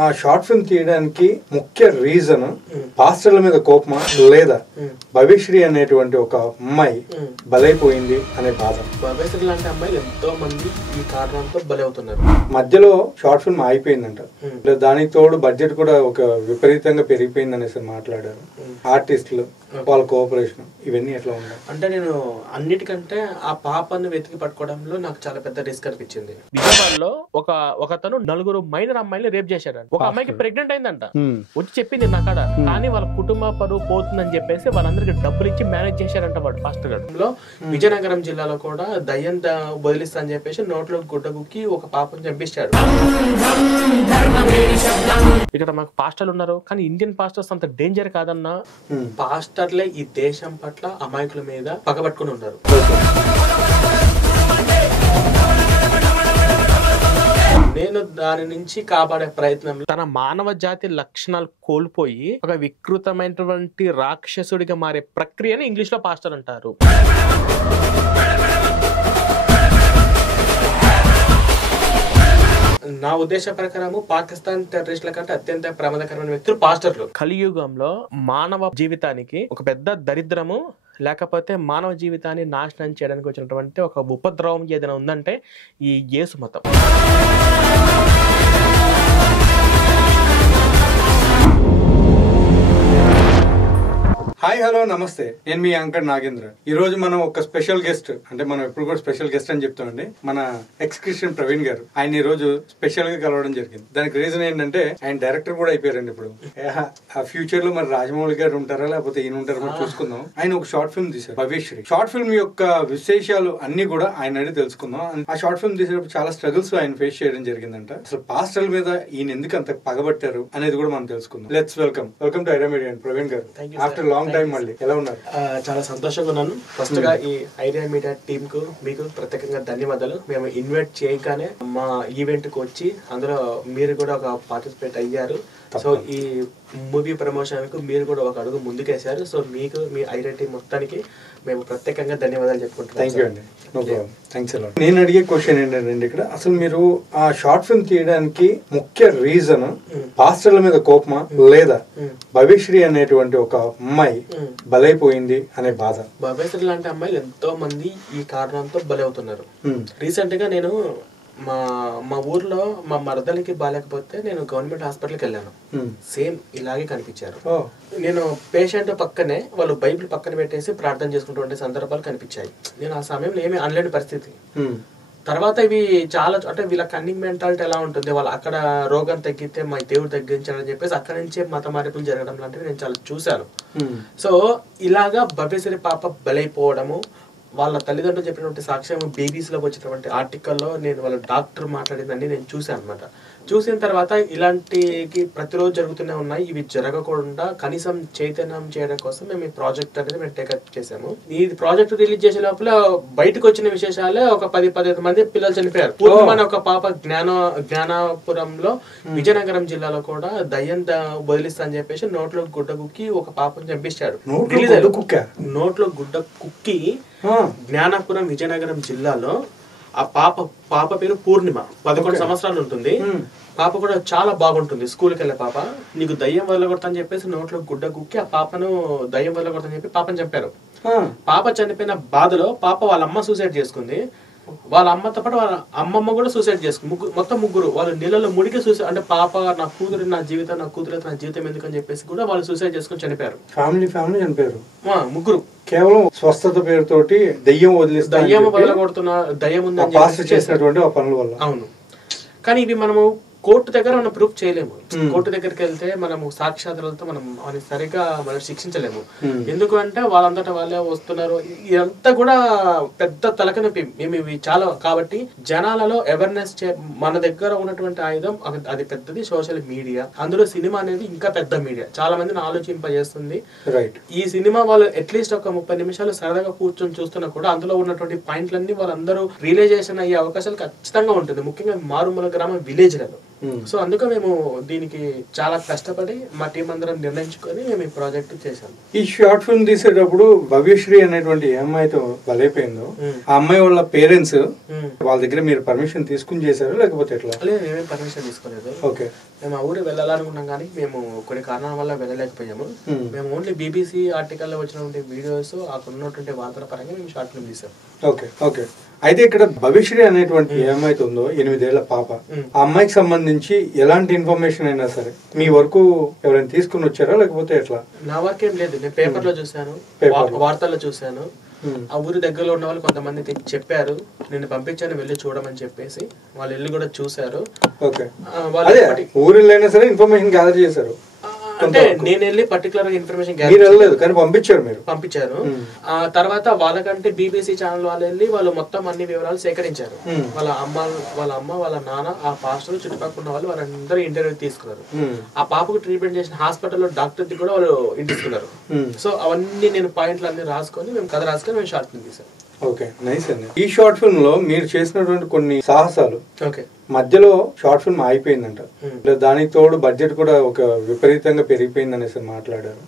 ఆ short film తీయడానికి ముఖ్య రీజన్ పాస్టర్ల మీద కోపమా లేదా భవిశ్రీ అనేటువంటి ఒక అమ్మాయి బలైపోయింది అనే బాధ. భవిశ్రీ లాంటి అమ్మాయిలు ఎంతో మంది ఈ కారణంతో బలవుతున్నారు. మధ్యలో షార్ట్ ఫిల్మ్ ఆగిపోయిందంట. దానికి తోడు బడ్జెట్ కూడా ఒక విపరీతంగా పెరిగిపోయింది అనేసి మాట్లాడారు ఆర్టిస్టులు, వాళ్ళ కోఆపరేషన్ ఇవన్నీ ఎట్లా ఉన్నాయి అంటే నేను అన్నిటికంటే ఆ పాపను వెతికి పట్టుకోవడంలో నాకు చాలా పెద్ద రిస్క్ అనిపించింది. విజయవాడలో ఒకతను 4 మైనర్ అమ్మాయిని రేప్ చేశాడు. ఒక అమ్మాయికి ప్రెగ్నెంట్ అయిందంట, వచ్చి చెప్పింది నా కాడ. కానీ వాళ్ళ కుటుంబ పరువు పోతుందని చెప్పేసి వాళ్ళందరికి డబ్బులు ఇచ్చి మేనేజ్ చేశారంట వాడు పాస్టర్ గారు. విజయనగరం జిల్లాలో కూడా దయ్యం వదిలిస్తా అని చెప్పేసి నోట్లో గుడ్డగుక్కి ఒక పాపను చంపించాడు. ఇక్కడ మాకు పాస్టర్లు ఉన్నారు, కానీ ఇండియన్ పాస్టర్స్ అంత డేంజర్ కాదన్నా. పాస్టర్లే ఈ దేశం పట్ల అమాయకుల మీద పగబట్టుకుని ఉన్నారు. నేను దాని నుంచి కాపాడే ప్రయత్నంలో తన మానవ జాతి లక్షణాలు కోల్పోయి ఒక వికృతమైనటువంటి రాక్షసుడిగా మారే ప్రక్రియని ఇంగ్లీష్ లో పాస్టర్ అంటారు. నా ఉద్దేశ ప్రకారము పాకిస్తాన్ టెర్రరిస్టుల కంటే అత్యంత ప్రమాదకరమైన వ్యక్తులు పాస్టర్లు. కలియుగంలో మానవ జీవితానికి ఒక పెద్ద దరిద్రము లేకపోతే మానవ జీవితాన్ని నాశనం చేయడానికి వచ్చినటువంటి ఒక ఉపద్రవం ఏదైనా ఉందంటే ఈ యేసు మతం. హాయ్ హలో నమస్తే, నేను మీ యాంకర్ నాగేంద్ర. ఈ రోజు మనం ఒక స్పెషల్ గెస్ట్, అంటే మనం ఎప్పుడు కూడా స్పెషల్ గెస్ట్ అని చెప్తామండి, మన ఎక్స్ క్రిస్టియన్ ప్రవీణ్ గారు. ఆయన ఈ రోజు స్పెషల్ గా కలవడం జరిగింది. దానికి రీజన్ ఏంటంటే ఆయన డైరెక్టర్ కూడా అయిపోయారండి ఇప్పుడు. ఆ ఫ్యూచర్ లో మరి రాజమౌళి గారు ఉంటారా లేకపోతే ఈయన ఉంటారా మనం చూసుకుందాం. ఆయన ఒక షార్ట్ ఫిల్మ్ తీశారు భవిశ్రీ. షార్ట్ ఫిల్మ్ యొక్క విశేషాలు అన్ని కూడా ఆయన అడిగి తెలుసుకుందాం. ఆ షార్ట్ ఫిల్మ్ తీసేటప్పుడు చాలా స్ట్రగుల్స్ ఆయన ఫేస్ చేయడం జరిగిందంట. అసలు పాస్టర్ల మీద ఈయన ఎందుకు అంత పగబట్టారు అనేది కూడా మనం తెలుసుకుందాం. Let's welcome to idea media Praveen గారు. ఆఫ్టర్ లాంగ్ టైం మళ్ళీ ఎలా ఉన్నారు? చాలా సంతోషంగా ఉన్నాను. ఫస్ట్ గా ఈ ఐడియా మీడియా టీమ్ కు మీకు ప్రత్యేకంగా ధన్యవాదాలు. మేము ఇన్వైట్ చేయగానే మా ఈవెంట్ కు వచ్చి అందులో మీరు కూడా ఒక పార్టిసిపేట్ అయ్యారు. సో ఈ మూవీ ప్రమోషన్ కు మీరు కూడా ఒక అడుగు ముందుకేశారు. సో మీకు మీ ఐడియా టీమ్ మొత్తానికి మేము ప్రత్యేకంగా ధన్యవాదాలు చెప్పుకుంటున్నాం. నేను అడిగే క్వశ్చన్ ఏంటంటే ఇక్కడ అసలు మీరు ఆ షార్ట్ ఫిల్మ్ తీయడానికి ముఖ్య రీజన్ పాస్టర్ల మీద కోపమా లేదా భవిశ్రీ అనేటువంటి ఒక అమ్మాయి బలైపోయింది అనే బాధ. భవిశ్రీ లాంటి అమ్మాయిలు ఎంతో మంది ఈ కారణంతో బలవుతున్నారు. రీసెంట్ గా నేను మా ఊర్లో మా మరదలకి బాగాలేకపోతే నేను గవర్నమెంట్ హాస్పిటల్కి వెళ్ళాను. సేమ్ ఇలాగే కనిపించారు. నేను పేషెంట్ పక్కనే వాళ్ళు బైబిల్ పక్కన పెట్టేసి ప్రార్థన చేసుకుంటుండే సందర్భాలు కనిపించాయి. నేను ఆ సమయంలో ఏమీ అనలేని పరిస్థితి. తర్వాత ఇవి చాలా అంటే వీళ్ళ కన్నింగ్ మెంటాలిటీ ఎలా ఉంటుంది, వాళ్ళు అక్కడ రోగం తగ్గితే మా దేవుడు తగ్గించాలని చెప్పేసి అక్కడి నుంచే మత మార్పులు జరగడం లాంటివి నేను చాలా చూశాను. సో ఇలాగా భవిశ్రీ పాప బలైపోవడము, వాళ్ళ తల్లిదండ్రులు చెప్పినటువంటి సాక్ష్యం బేబీస్ లో వచ్చినటువంటి ఆర్టికల్లో నేను వాళ్ళ డాక్టర్ మాట్లాడిందని నేను చూసాను అనమాట. చూసిన తర్వాత ఇలాంటి ప్రతిరోజు జరుగుతూనే ఉన్నాయి. ఇవి జరగకుండా కనీసం చైతన్యం చేయడం కోసం మేము ఈ ప్రాజెక్ట్ అనేది మేము టేకప్ చేసాము. ఈ ప్రాజెక్ట్ రిలీజ్ చేసే లోపల బయటకు వచ్చిన విశేషాలే ఒక 10-15 మంది పిల్లలు చనిపోయారు. పూర్వమైన ఒక పాప జ్ఞానాపురంలో విజయనగరం జిల్లాలో కూడా దయ్యం వదిలిస్తా అని చెప్పేసి నోట్లో గుడ్డ కుక్కి ఒక పాపను చంపించాడు. నోట్లో గుడ్డ కుక్కి జ్ఞానాపురం విజయనగరం జిల్లాలో ఆ పాప పేరు పూర్ణిమ, 11 సంవత్సరాలు ఉంటుంది. పాప కూడా చాలా బాగుంటుంది, స్కూల్కి వెళ్ళే పాప. నీకు దయ్యం వదలగొడతాని చెప్పేసి నోట్లో గుడ్డ కుక్కి ఆ పాపను దయ్యం వదలగొడతాని చెప్పి పాపను చంపారు. పాప చనిపోయిన బాధలో పాప వాళ్ళ అమ్మ సూసైడ్ చేసుకుంది. వాళ్ళ అమ్మతో పాటు వాళ్ళ అమ్మమ్మ కూడా సూసైడ్ చేసుకుంది. మొత్తం ముగ్గురు వాళ్ళు నీళ్ళలో ముడికి సూసైడ్, అంటే పాప నా కూతురు నా జీవితం, నా కూతురు నా జీవితం ఎందుకని చెప్పేసి కూడా వాళ్ళు సూసైడ్ చేసుకుని చనిపోయారు. ఫ్యామిలీ చనిపోయారు ముగ్గురు. కేవలం స్వస్థత పేరుతోటి దయ్యం వదలగొడుతున్న దయ్యం ఉందని చేసినటువంటి పనుల వల్ల. అవును, కానీ ఇవి మనము కోర్టు దగ్గర మనం ప్రూఫ్ చేయలేము. కోర్టు దగ్గరికి వెళ్తే మనము సాక్ష్యాధారాలతో మనం సరిగా మనం శిక్షించలేము. ఎందుకు అంటే వాళ్ళంతటా వాళ్ళే వస్తున్నారు. ఇదంతా కూడా పెద్ద తలకనొప్పి. మేము ఇవి చాలా కాబట్టి జనాలలో అవేర్నెస్ మన దగ్గర ఉన్నటువంటి ఆయుధం అది పెద్దది సోషల్ మీడియా. అందులో సినిమా అనేది ఇంకా పెద్ద మీడియా, చాలా మందిని ఆలోచింపజేస్తుంది. ఈ సినిమా వాళ్ళు అట్లీస్ట్ ఒక 30 నిమిషాలు సరదాగా కూర్చొని చూస్తున్నా కూడా అందులో ఉన్నటువంటి పాయింట్లన్నీ వాళ్ళందరూ రియలైజేషన్ అయ్యే అవకాశాలు ఖచ్చితంగా ఉంటుంది, ముఖ్యంగా మారుమూల గ్రామ విలేజ్లలో. సో అందుకే మేము దీనికి చాలా కష్టపడి మా టీం అందరం నిర్ణయించుకొని మేము ఈ ప్రాజెక్ట్ చేశాము. ఈ షార్ట్ ఫిల్మ్ తీసేటప్పుడు భవ్యశ్రీ అనేటువంటి ఏ అమ్మాయితో బలైపోయిందో ఆ అమ్మాయి వాళ్ళ పేరెంట్స్ వాళ్ళ దగ్గర మీరు పర్మిషన్ తీసుకుని చేశారు లేకపోతే ఎట్లా? లేదు, మేమేం పర్మిషన్ తీసుకోలేదు. ఓకే. మేము ఆ ఊరు వెళ్ళాలనుకున్నాం కానీ మేము కొన్ని కారణాల వల్ల వెళ్ళలేకపోయాము. మేము ఓన్లీ BBC ఆర్టికల్లో వచ్చినటువంటి వీడియోస్ అక్కడ ఉన్నటువంటి వార్తల పరంగా మేము షార్ట్ ఫిల్మ్ తీసాం. Okay okay. అయితే ఇక్కడ భవిష్యత్ అనేటువంటి ఏ అమ్మాయితో ఉందో 8 ఏళ్ల పాప, ఆ అమ్మాయికి సంబంధించి ఎలాంటి ఇన్ఫర్మేషన్ అయినా సరే మీ వరకు ఎవరైనా తీసుకుని వచ్చారా లేకపోతే ఎట్లా? నా వర్క్ ఏం లేదు, నేను పేపర్లో చూసాను, వార్తల్లో చూసాను. ఆ ఊరి దగ్గరలో ఉన్న వాళ్ళు కొంతమంది చెప్పారు, నేను పంపించాను వెళ్ళి చూడమని చెప్పేసి. వాళ్ళు వెళ్ళి కూడా చూసారు. ఓకే. ఊరిలో అయినా సరే ఇన్ఫర్మేషన్ గ్యాదర్ చేశారు. అంటే నేను వెళ్ళి పర్టికులర్ గా ఇన్ఫర్మేషన్ కానీ పంపించారు. ఆ తర్వాత వాళ్ళకంటే BBC ఛానల్ వాళ్ళు వెళ్ళి వాళ్ళు మొత్తం అన్ని వివరాలు సేకరించారు. వాళ్ళ అమ్మ వాళ్ళ నాన్న ఆ పాస్టర్ చుట్టుపక్కల ఉన్న వాళ్ళు వాళ్ళందరూ ఇంటర్వ్యూ తీసుకున్నారు. ఆ పాపకు ట్రీట్మెంట్ చేసిన హాస్పిటల్లో డాక్టర్ ది కూడా వాళ్ళు ఇంటిస్తున్నారు. సో అవన్నీ నేను పాయింట్లు అన్ని రాసుకొని మేము కథ రాసుకొని మేము షార్ట్ ఫిల్మ్ తీసాం. ఓకే, నైస్ అండి. ఈ షార్ట్ ఫిల్మ్ లో మీరు చేసినటువంటి కొన్ని సాహసాలు ఓకే మధ్యలో షార్ట్ ఫిల్మ్ అయిపోయిందంట, దానికి తోడు బడ్జెట్ కూడా ఒక విపరీతంగా పెరిగిపోయింది అనేసి మాట్లాడారు.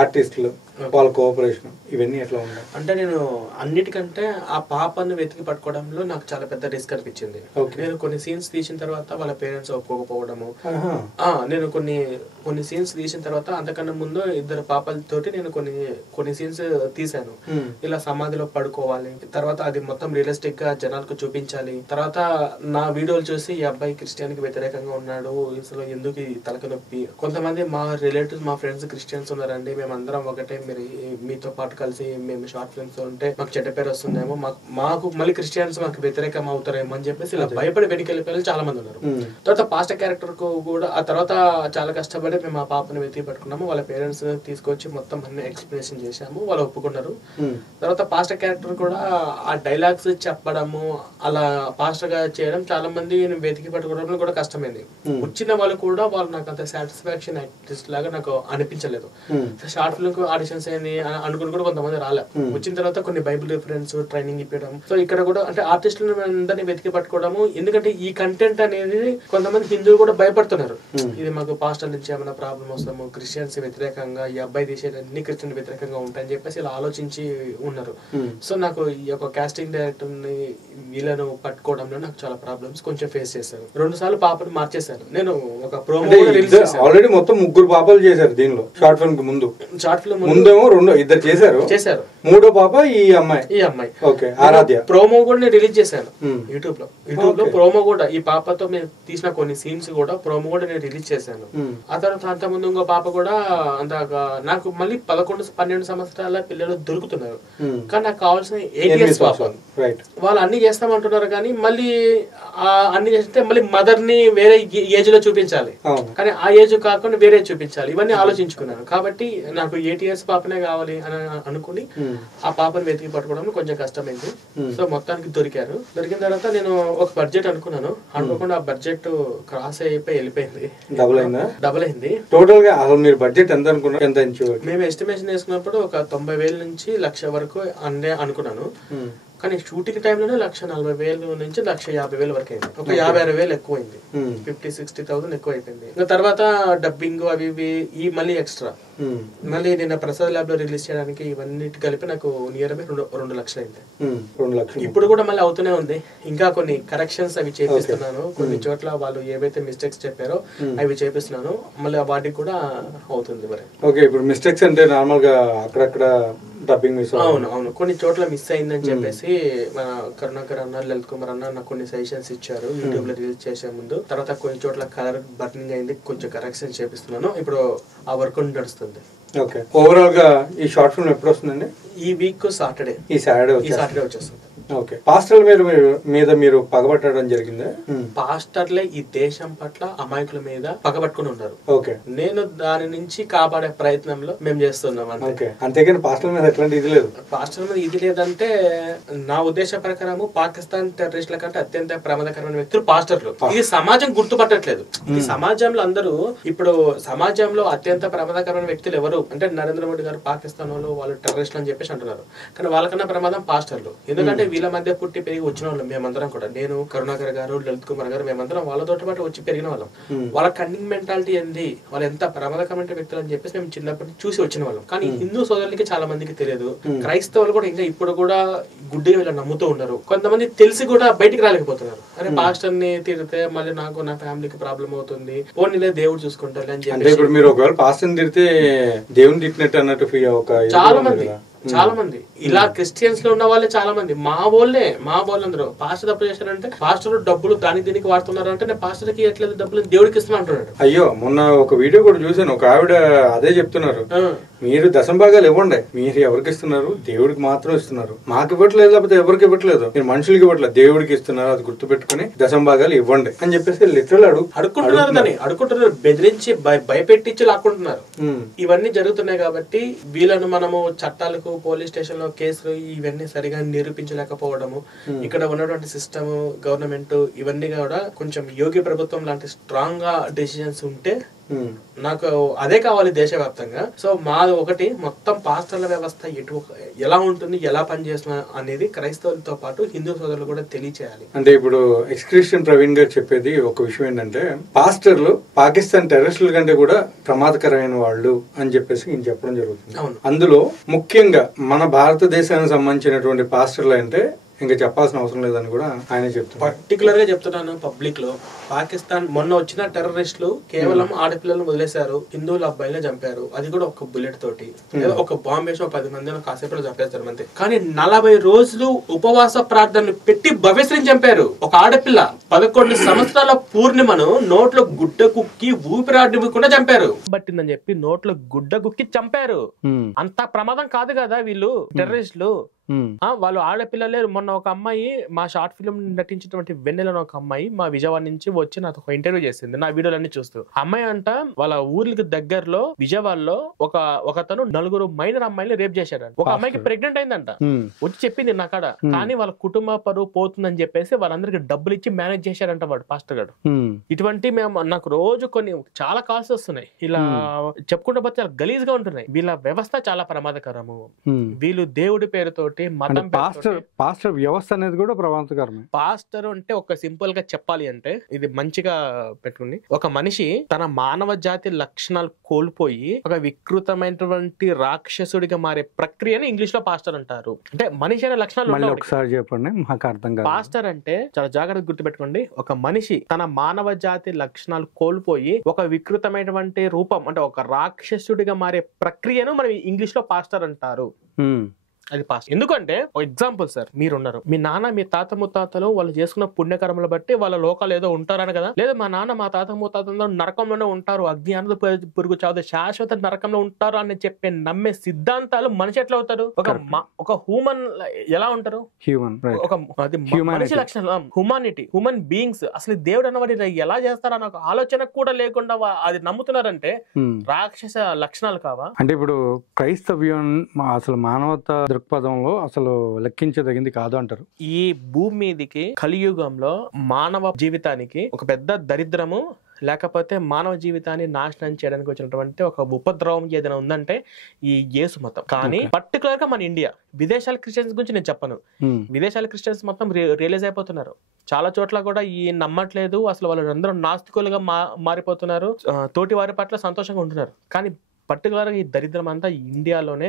ఆర్టిస్టులు వాళ్ళ కోఆపరేషన్ ఇవన్నీ ఎట్లా ఉన్నాయి? అంటే నేను అన్నిటికంటే ఆ పాపను వెతికి పట్టుకోవడంలో నాకు చాలా పెద్ద రిస్క్ అనిపించింది. నేను కొన్ని సీన్స్ తీసిన తర్వాత వాళ్ళ పేరెంట్స్ ఒప్పుకోకపోవడము, నేను కొన్ని సీన్స్ తీసిన తర్వాత అంతకన్నా ముందు 2 పాపలతోటి నేను కొన్ని సీన్స్ తీసాను. ఇలా సమాధిలో పడుకోవాలి, తర్వాత అది మొత్తం రియలిస్టిక్ గా జనాలకు చూపించాలి. తర్వాత నా వీడియోలు చూసి ఈ అబ్బాయి క్రిస్టియన్కి వ్యతిరేకంగా ఉన్నాడు, అసలు ఎందుకు తలక నొప్పి. కొంతమంది మా రిలేటివ్స్ మా ఫ్రెండ్స్ క్రిస్టియన్స్ ఉన్నారండి, మేమందరం ఒకటే, మీరు మీతో పాటు కలిసి మేము షార్ట్ ఫిల్మ్స్ ఉంటే మాకు చెడ్డ పేరు వస్తుందేమో, మాకు మళ్ళీ క్రిస్టియన్స్ మాకు వ్యతిరేకం అవుతారేమో అని చెప్పేసి ఇలా భయపడి వెనక్కి వెళ్ళిపోయి చాలా మంది ఉన్నారు. తర్వాత పాస్టర్ క్యారెక్టర్ కు కూడా ఆ తర్వాత చాలా కష్టపడి మేము ఆ పాపని వెతికి పట్టుకున్నాము. వాళ్ళ పేరెంట్స్ తీసుకొచ్చి మొత్తం అన్ని ఎక్స్ప్లెనేషన్ చేశాము, వాళ్ళు ఒప్పుకున్నారు. తర్వాత పాస్టర్ క్యారెక్టర్ కూడా ఆ డైలాగ్స్ చెప్పడము అలా పాస్టర్ గా చేయడం చాలా మంది వెతికి పట్టుకోవడంలో కూడా కష్టమైంది. వచ్చిన వాళ్ళు కూడా వాళ్ళు నాకు అంత సాటిస్ఫాక్షన్ ఆర్టిస్ట్ లాగా నాకు అనిపించలేదు. షార్ట్ ఫిల్మ్ ఆడిషన్స్ అయింది అనుకుని కూడా కొంతమంది రాలే. వచ్చిన తర్వాత కొన్ని బైబిల్ రిఫరెన్స్ ట్రైనింగ్ ఇప్పడం. సో ఇక్కడ కూడా అంటే ఆర్టిస్టులను అందరినీ వెతికి పట్టుకోవడము, ఎందుకంటే ఈ కంటెంట్ అనేది కొంతమంది హిందువులు కూడా భయపడుతున్నారు. ఇది మాకు పాస్టర్ నుంచి ఏమైనా ప్రాబ్లం వస్తాము, క్రిస్టియన్స్ వ్యతిరేకంగా ఈ అబ్బాయి తీసే అన్ని క్రిస్టియన్ వ్యతిరేకంగా ఉంటాయని చెప్పేసి ఇలా ఆలోచించి ఉన్నారు. సో నాకు ఈ యొక్క కాస్టింగ్ డైరెక్టర్ ని వీళ్ళను పట్టుకోవడంలో నాకు చాలా ప్రాబ్లమ్స్ కొంచెం ఫేస్ చేశాను. 2 సార్లు పాపను మార్చేశాను. నేను ఒక ప్రోమో ఆల్రెడీ మొత్తం 3 పాపలు చేశారు దీనిలో. షార్ట్ ఫిల్మ్ ముందు ముందేమో 2 చేశారు, 3వ పాప ఈ అమ్మాయి. ఓకే, ఆరాధ్య. ప్రోమో కూడా నేను రిలీజ్ చేశాను యూట్యూబ్ లో ప్రోమో కూడా ఈ పాపతో మేము తీసిన కొన్ని సీన్స్ కూడా ప్రోమో కూడా నేను రిలీజ్ చేశాను. ఆ తర్వాత అంత ముందు ఇంకో పాప కూడా అంత నాకు మళ్ళీ 11-12 సంవత్సరాల పిల్లలు దొరుకుతున్నారు, కానీ నాకు కావాల్సిన 8 years పాప. వాళ్ళు అన్ని చేస్తామంటున్నారు కానీ మళ్ళీ అన్ని చేస్తే మళ్ళీ మదర్ ని వేరే ఏజ్ లో చూపించాలి, కానీ ఆ ఏజ్ కాకుండా వేరే చూపించాలి. ఇవన్నీ ఆలోచించుకున్నాను. కాబట్టి నాకు 8 years పాపనే కావాలి అని అనుకుని ఆ పాపను వెతికి పట్టుకోవడం కొంచెం కష్టమైంది. సో మొత్తానికి దొరికిన తర్వాత నేను ఒక బడ్జెట్ అనుకున్నాను, అనుకోకుండా ఆ బడ్జెట్ క్రాస్ అయిపోయి వెళ్ళిపోయింది. డబుల్ అయింది. టోటల్ గా మీరు బడ్జెట్ ఎంత అనుకున్నారు? మేము ఎస్టిమేషన్ వేసుకున్నప్పుడు ఒక 90,000 నుంచి 1,00,000 వరకు అనే అనుకున్నాను. కానీ షూటింగ్ టైంలోనే 1,40,000 నుంచి 1,50,000 వరకు అయింది. ఒక 56,000 ఎక్కువైంది, 50-60,000 ఎక్కువ అయిపోయింది. ఇంకా తర్వాత డబ్బింగ్ అవి ఇవి మళ్ళీ ఎక్స్ట్రా. మళ్ళీ నేను ప్రసాద్ ల్యాబ్ లో రిలీజ్ చేయడానికి ఇవన్నిటి కలిపి నాకు నియర్ బై 2 లక్షలు అయింది. ఇప్పుడు కూడా మళ్ళీ అవుతూనే ఉంది. ఇంకా కొన్ని కరెక్షన్స్ అవి చేపిస్తున్నాను. కొన్ని చోట్ల వాళ్ళు ఏవైతే మిస్టేక్స్ చెప్పారో అవి చేపిస్తున్నాను, మళ్ళీ వాటికి కూడా అవుతుంది. మరి ఓకే, ఇప్పుడు మిస్టేక్స్ అంటే నార్మల్ గా అక్కడక్కడ డబ్బింగ్ అవును కొన్ని చోట్ల మిస్ అయిందని చెప్పేసి మన కరుణాకర్ అన్న, లలిత్ కుమార్ అన్న నాకు కొన్ని సజెషన్స్ ఇచ్చారు యూట్యూబ్ లో రిలీజ్ చేసే ముందు. తర్వాత కొన్ని చోట్ల కలర్ బర్నింగ్ అయింది, కొంచెం కరెక్షన్ చేపిస్తున్నాను. ఇప్పుడు ఆ వర్క్ నడుస్తుంది. ఓకే, ఓవరాల్ గా ఈ షార్ట్ ఫిల్మ్ ఎప్పుడు వస్తుందండి? ఈ వీక్ సాటర్డే వచ్చేస్తుంది. ఓకే, పాస్టర్ల మీద మీరు పగబట్టడం జరిగిందా? పాస్టర్లే ఈ దేశం పట్ల అమాయకుల మీద పగబట్టుకుని ఉన్నారు. ఓకే, నేను దాని నుంచి కాపాడే ప్రయత్నంలో మేము చేస్తున్నాం. అంతేగాని పాస్టర్ల మీద ఎట్లాంటి ఇది లేదు. పాస్టర్ల మీద ఇది లేదంటే నా ఉద్దేశ ప్రకారం పాకిస్తాన్ టెర్రరిస్టుల కంటే అత్యంత ప్రమాదకరమైన వ్యక్తులు పాస్టర్లు. ఇది సమాజం గుర్తుపట్టట్లేదు. ఈ సమాజంలో అందరూ ఇప్పుడు సమాజంలో అత్యంత ప్రమాదకరమైన వ్యక్తులు ఎవరు అంటే నరేంద్ర మోడీ గారు, పాకిస్తాన్ వాళ్ళు టెర్రరిస్టులు అని చెప్పేసి అంటున్నారు. కానీ వాళ్ళకన్నా ప్రమాదం పాస్టర్లు. ఎందుకంటే వీళ్ళ మధ్య పుట్టి పెరిగి వచ్చిన వాళ్ళం మేమందరం కూడా. నేను, కరుణాకర్ గారు, లలిత్ కుమార్ గారు, మేమందరం వాళ్ళతో పాటు వచ్చి పెరిగిన వాళ్ళం. వాళ్ళ కన్నింగ్ మెంటాలిటీ ఏంది, వాళ్ళు ఎంత ప్రమాదకరమైన వ్యక్తులు అని చెప్పేసి మేము చిన్నప్పటి నుంచి చూసి వచ్చిన వాళ్ళం. కానీ హిందూ సోదరులకి చాలా మందికి తెలియదు. క్రైస్తవులు కూడా ఇంకా ఇప్పుడు కూడా గుడ్డిగా వీళ్ళని నమ్ముతూ ఉన్నారు. కొంతమంది తెలిసి కూడా బయటికి రాలేకపోతున్నారు. అరే పాస్టర్ ని తిడితే మళ్ళీ నాకు నా ఫ్యామిలీకి ప్రాబ్లం అవుతుంది, పోనీలే దేవుడు చూసుకుంటారు అని చెప్పి. ఇప్పుడు మీరు ఒకవేళ పాస్టర్ తిడితే దేవుని తిట్టినట్టు అన్నట్టు చాలా మంది ఇలా క్రిస్టియన్స్ లో ఉన్న వాళ్ళే చాలా మంది మా వాళ్ళందరూ పాస్టర్ తప్పు చేశారంటే పాస్టర్ డబ్బులు దానికి దీనికి వాడుతున్నారు అంటే నేను పాస్టర్ కి ఎట్లేదు డబ్బులు దేవుడికి ఇస్తున్నా అంటున్నాడు. అయ్యో మొన్న ఒక వీడియో కూడా చూసాను, ఒక ఆవిడ అదే చెప్తున్నారు, మీరు దశంభాగాలు ఇవ్వండి, మీరు ఎవరికి ఇస్తున్నారు, దేవుడికి మాత్రం ఇస్తున్నారు, మాకు ఇవ్వట్లేదు, లేకపోతే ఎవరికి ఇవ్వట్లేదు, మీరు మనుషులకి ఇవ్వట్లేదు, దేవుడికి ఇస్తున్నారు, అది గుర్తు పెట్టుకుని దశంభాగాలు ఇవ్వండి అని చెప్పేసి లిటరల్ అడుక్కుంటున్నారు, బెదిరించి భయపెట్టించి లాక్కుంటున్నారు. ఇవన్నీ జరుగుతున్నాయి కాబట్టి వీళ్ళను మనము చట్టాలకు, పోలీస్ స్టేషన్ లో కేసులు ఇవన్నీ సరిగా నిరూపించలేకపోవడము, ఇక్కడ ఉన్నటువంటి సిస్టమ్, గవర్నమెంట్ ఇవన్నీ కూడా కొంచెం యోగి ప్రభుత్వం లాంటి స్ట్రాంగ్ గా డెసిషన్స్ ఉంటే నాకు అదే కావాలి దేశవ్యాప్తంగా. సో మాది ఒకటి, మొత్తం పాస్టర్ల వ్యవస్థ ఎలా ఉంటుంది, ఎలా పనిచేస్తున్నా అనేది క్రైస్తవులతో పాటు హిందూ సోదరులు కూడా తెలియచేయాలి. అంటే ఇప్పుడు ఎక్స్-క్రిస్టియన్ ప్రవీణ్ గారు చెప్పేది ఒక విషయం ఏంటంటే, పాస్టర్లు పాకిస్తాన్ టెర్రరిస్టుల కంటే కూడా ప్రమాదకరమైన వాళ్ళు అని చెప్పేసి నేను చెప్పడం జరుగుతుంది. అందులో ముఖ్యంగా మన భారతదేశానికి సంబంధించినటువంటి పాస్టర్లు అంటే ఇంకా చెప్పాల్సిన అవసరం లేదని కూడా ఆయన చెప్తున్నారు. పర్టికులర్ గా చెప్తున్నాను పబ్లిక్ లో, పాకిస్తాన్ మొన్న వచ్చిన టెర్రరిస్టులు కేవలం ఆడపిల్లలను వదిలేశారు, హిందువుల అబ్బాయిలే చంపారు, అది కూడా ఒక బుల్లెట్ తోటి, ఒక బాంబ్ వేసి 10 మందిని కాసేపు చంపేస్తారు అంతే. కానీ 40 రోజులు ఉపవాస ప్రార్థనలు పెట్టి భవిష్యని చంపారు. ఒక ఆడపిల్ల 11 సంవత్సరాల పూర్ణిమను నోట్లో గుడ్డ కుక్కి ఊపిరాడకుండా చంపారు. పట్టిందని చెప్పి నోట్లో గుడ్డ కుక్కి చంపారు. అంత ప్రమాదం కాదు కదా వీళ్ళు టెర్రరిస్టులు. వాళ్ళు ఆడపిల్లలే. మొన్న ఒక అమ్మాయి మా షార్ట్ ఫిల్మ్ నటించినటువంటి వెన్నెల ఒక అమ్మాయి మా విజయవాడ నుంచి వచ్చి నాతో ఒక ఇంటర్వ్యూ చేసింది, నా వీడియోలన్నీ చూస్తూ. అమ్మాయి అంట వాళ్ళ ఊర్లకి దగ్గరలో విజయవాడలో ఒకతను 4 మైనర్ అమ్మాయిని రేప్ చేశాడు. ఒక అమ్మాయికి ప్రెగ్నెంట్ అయిందంట, వచ్చి చెప్పింది నా కాడ. కానీ వాళ్ళ కుటుంబ పరువు పోతుందని చెప్పేసి వాళ్ళందరికి డబ్బులు ఇచ్చి మేనేజ్ చేశారంట వాడు పాస్టర్ గారు. ఇటువంటి నాకు రోజు కొన్ని చాలా కాల్స్ వస్తున్నాయి, ఇలా చెప్పుకుంటూ పోతే చాలా గలీజ్ గా ఉంటున్నాయి. వీళ్ళ వ్యవస్థ చాలా ప్రమాదకరము. వీళ్ళు దేవుడి పేరుతోటి, మతం పాస్టర్ వ్యవస్థ అనేది కూడా ప్రమాదకరమే. పాస్టర్ అంటే ఒక సింపుల్ గా చెప్పాలి అంటే, ఇది మంచిగా పెట్టుకుని, ఒక మనిషి తన మానవ జాతి లక్షణాలు కోల్పోయి ఒక వికృతమైనటువంటి రాక్షసుడిగా మారే ప్రక్రియని ఇంగ్లీష్ లో పాస్టర్ అంటారు. అంటే మనిషి అనే లక్షణాలు ఒకసారి చెప్పండి, మాకు అర్థం కాదు. పాస్టర్ అంటే చాలా జాగ్రత్తగా గుర్తుపెట్టుకోండి, ఒక మనిషి తన మానవ జాతి లక్షణాలు కోల్పోయి ఒక వికృతమైనటువంటి రూపం, అంటే ఒక రాక్షసుడిగా మారే ప్రక్రియను మనం ఇంగ్లీష్ లో పాస్టర్ అంటారు. అది పాస్టర్. ఎందుకంటే ఎగ్జాంపుల్ సార్, మీరున్నారు, మీ నాన్న మీ తాత ముత్తాతలు వాళ్ళు చేసుకున్న పుణ్యకర్మలు బట్టి వాళ్ళ లోకాలు ఏదో ఉంటారని కదా, లేదా మా నాన్న మా తాత ముత్తాతలు నరకంలోనే ఉంటారు, అగ్ని అన్నది పురుగు చావు శాశ్వత నరకంలో ఉంటారు అని చెప్పే నమ్మే సిద్ధాంతాలు మనిషి ఎట్లా అవుతారు? ఒక హ్యూమన్ ఎలా ఉంటారు? మనిషి లక్షణాలు, హ్యూమన్ బీయింగ్స్. అసలు దేవుడు అన్నవాడి ఎలా చేస్తారన్న ఒక ఆలోచన కూడా లేకుండా అది నమ్ముతున్నారంటే రాక్షస లక్షణాలు కావా? అంటే ఇప్పుడు క్రైస్తవ్యం అసలు మానవత దృక్పథంలో అసలు లెక్కించదగింది కాదు అంటారు. ఈ భూమి మీదకి కలియుగంలో మానవ జీవితానికి ఒక పెద్ద దరిద్రము, లేకపోతే మానవ జీవితాన్ని నాశనం చేయడానికి వచ్చినటువంటి ఒక ఉపద్రవం ఏదైనా ఉందంటే ఈ యేసు మతం. కానీ పర్టికులర్ గా మన ఇండియా, విదేశాల క్రిస్టియన్స్ గురించి నేను చెప్పను, విదేశాల క్రిస్టియన్స్ మొత్తం రియలైజ్ అయిపోతున్నారు. చాలా చోట్ల కూడా ఈ నమ్మట్లేదు, అసలు వాళ్ళు అందరూ నాస్తికులుగా మారిపోతున్నారు, తోటి వారి పట్ల సంతోషంగా ఉంటున్నారు. కానీ పర్టికులర్ గా ఈ దరిద్రం అంతా ఇండియాలోనే.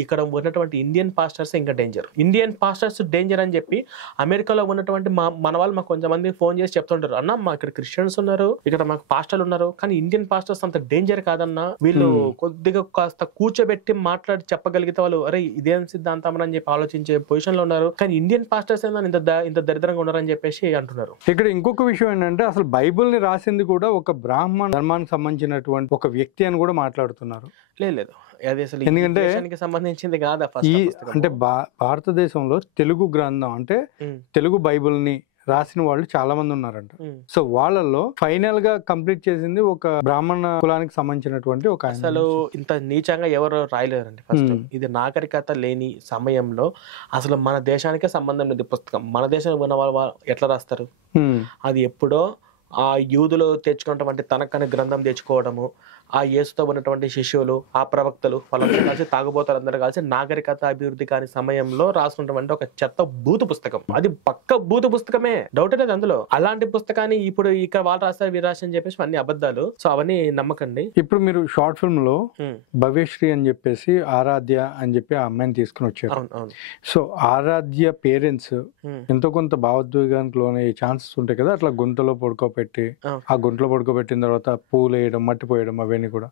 ఇక్కడ ఉన్నటువంటి ఇండియన్ పాస్టర్స్ ఇంకా డేంజర్. ఇండియన్ పాస్టర్స్ డేంజర్ అని చెప్పి అమెరికాలో ఉన్నటువంటి మన వాళ్ళు మాకు కొంతమంది ఫోన్ చేసి చెప్తుంటారు, అన్న మా ఇక్కడ క్రిస్టియన్స్ ఉన్నారు, ఇక్కడ మాకు పాస్టర్లు ఉన్నారు, కానీ ఇండియన్ పాస్టర్స్ అంత డేంజర్ కాదన్నా, వీళ్ళు కొద్దిగా కాస్త కూర్చోబెట్టి మాట్లాడి చెప్పగలిగితే వాళ్ళు అరే ఇదేం సిద్ధాంతం అని చెప్పి ఆలోచించే పొజిషన్ లో ఉన్నారు. కానీ ఇండియన్ పాస్టర్స్ ఇంత దరిద్రంగా ఉన్నారని చెప్పేసి అంటున్నారు. ఇక్కడ ఇంకొక విషయం ఏంటంటే, అసలు బైబుల్ ని రాసింది కూడా ఒక బ్రాహ్మణ ధర్మానికి సంబంధించినటువంటి ఒక వ్యక్తి అని కూడా మాట్లాడుతున్నారు. లేదు, అది అసలు ఎందుకంటే సంబంధించింది కాదా. అంటే భారతదేశంలో తెలుగు గ్రంథం అంటే తెలుగు బైబుల్ ని రాసిన వాళ్ళు చాలా మంది ఉన్నారంట. సో వాళ్ళల్లో ఫైనల్ గా కంప్లీట్ చేసింది ఒక బ్రాహ్మణ కులానికి సంబంధించినటువంటి ఒక. అసలు ఇంత నీచంగా ఎవరు రాయలేరండి. ఫస్ట్ ఇది నాగరికత లేని సమయంలో అసలు మన దేశానికే సంబంధం లేదు పుస్తకం. మన దేశానికి ఉన్న వాళ్ళు ఎట్లా రాస్తారు? అది ఎప్పుడో ఆ యూదులు తెచ్చుకున్నటువంటి తనకని గ్రంథం తెచ్చుకోవడము, ఆ యేసుతో ఉన్నటువంటి శిష్యులు, ఆ ప్రవక్తలు వాళ్ళందరూ కలిసి తాగుబోతులందరూ కలిసి నాగరికత అభివృద్ధి కాని సమయంలో రాసినటువంటి ఒక చెత్త బూతు పుస్తకం. అది పక్క బూతు పుస్తకమే, డౌట్ లేదు అందులో. అలాంటి పుస్తకాన్ని ఇప్పుడు ఇక్కడ వాళ్ళు రాస్తారు వీరు రాసి అని చెప్పేసి అన్ని అబద్ధాలు. సో అవన్నీ నమ్మకండి. ఇప్పుడు మీరు షార్ట్ ఫిల్మ్ లో భవ్యశ్రీ అని చెప్పేసి ఆరాధ్య అని చెప్పి ఆ అమ్మాయిని తీసుకుని వచ్చారు. సో ఆరాధ్య పేరెంట్స్ ఎంతో కొంత భావోద్వేగానికి లోనయ్యే ఛాన్సెస్ ఉంటాయి కదా, అట్లా గుంటలో పడుకోబెట్టి ఆ గుంటలో పడుకోబెట్టిన తర్వాత పూలు వేయడం, మట్టి పోయడం అవన్నీ కూడా.